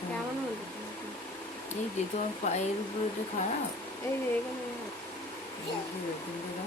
কেমন হলো এই যে তোমার পায়ের উপরে তো খারাপ? এই যে এখানে তুমি দেখো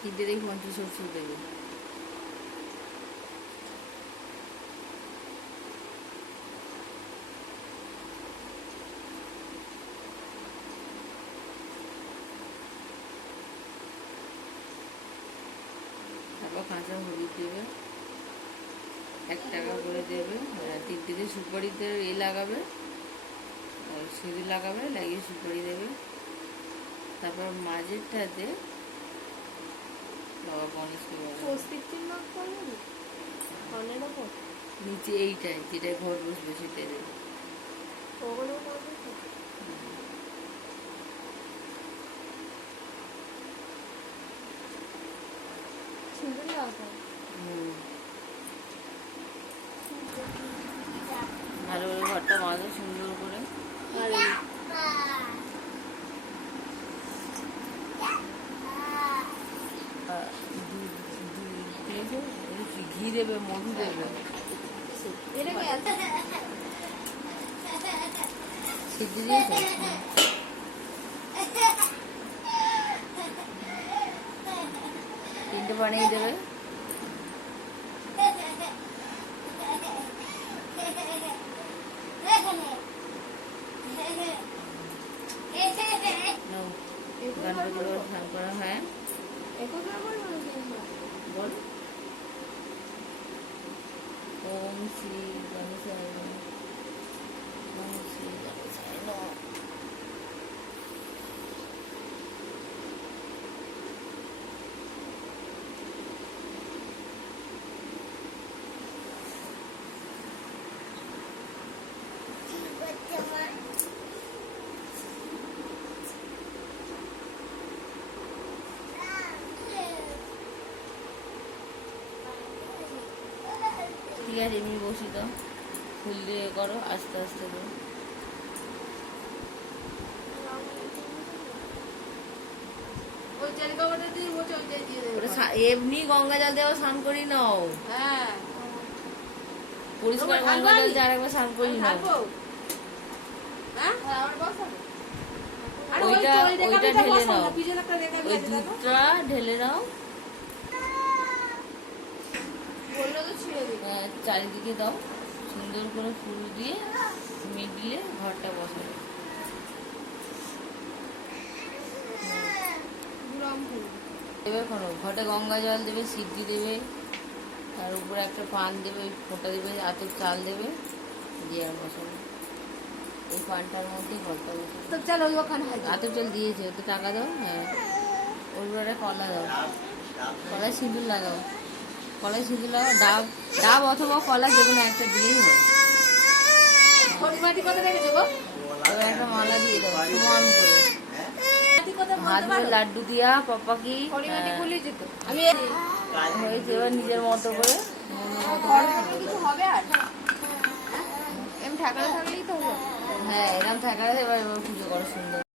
তিনটে দেখি পঞ্চাশ সরষে দেবে তারপর কাঁচা হলুদ দেবে। এক টাকা করে দেবে। আর তিনটেতে সুপারিতে এ লাগাবে। সিঁড়ি লাগাবে লাগিয়ে সুপারি দেবে। তারপর মাঝেরটাতে বাবা গণেশ নিচে এইটাই যেটা ঘর বসবে সেটাই দেবে। ভালো করে ঘরটা মাজো সুন্দর করে আর এই আর দুধ দুধ দিয়েছে একটু ঘি দেবে মধু দেবে? তিনটে বানিয়ে দেবে। স্নান করা হয়। Sí, la neta. ঠিক আছে এমনি বসি তো। ফুল দিয়ে করো আস্তে আস্তে করে। এমনি গঙ্গা জল দিয়ে স্নান করি নাও। হ্যাঁ। পরিষ্কার গঙ্গা জল নেই? দিয়ে আরেকবার স্নান করি নাও। হ্যাঁ? ওইটা- ওইটা ঢেলে নাও। ওই দুধটা ঢেলে নাও বলল তো ছিঁড়ে দিবে। আহ, চারিদিকে দাও সুন্দর করে ফুল দিয়ে মিডলে ঘরটা বসাবে। দেবে কোনো ঘটে গঙ্গা জল দেবে সিদ্ধি দেবে তার উপরে একটা পান দেবে ফোঁটা দেবে আতর চাল দেবে দিয়ে আর বসাবে। এই পানটার মধ্যে ঘরটা বসাবে। তো চলো ওই ওখানে। আতর জল দিয়েছে ওতে টাকা দাও হ্যাঁ। ওর উপরে কলা দাও। কলায় সিঁদুর লাগাও। সিঁদুর লাগাও ডাব ডাব অথবা কলা যে কোনো একটা দিলেই হয়। রেখেছো গো? এবার একটা মালা দিয়ে সমান করে। পারো? লাড্ডু দিয়া পাপা কি যেত। আমি হয়েছে এবার নিজের মতো করে। হবে হবে। হ্যাঁ? এরকম থাকা এবার এবার পুজো করো সুন্দর।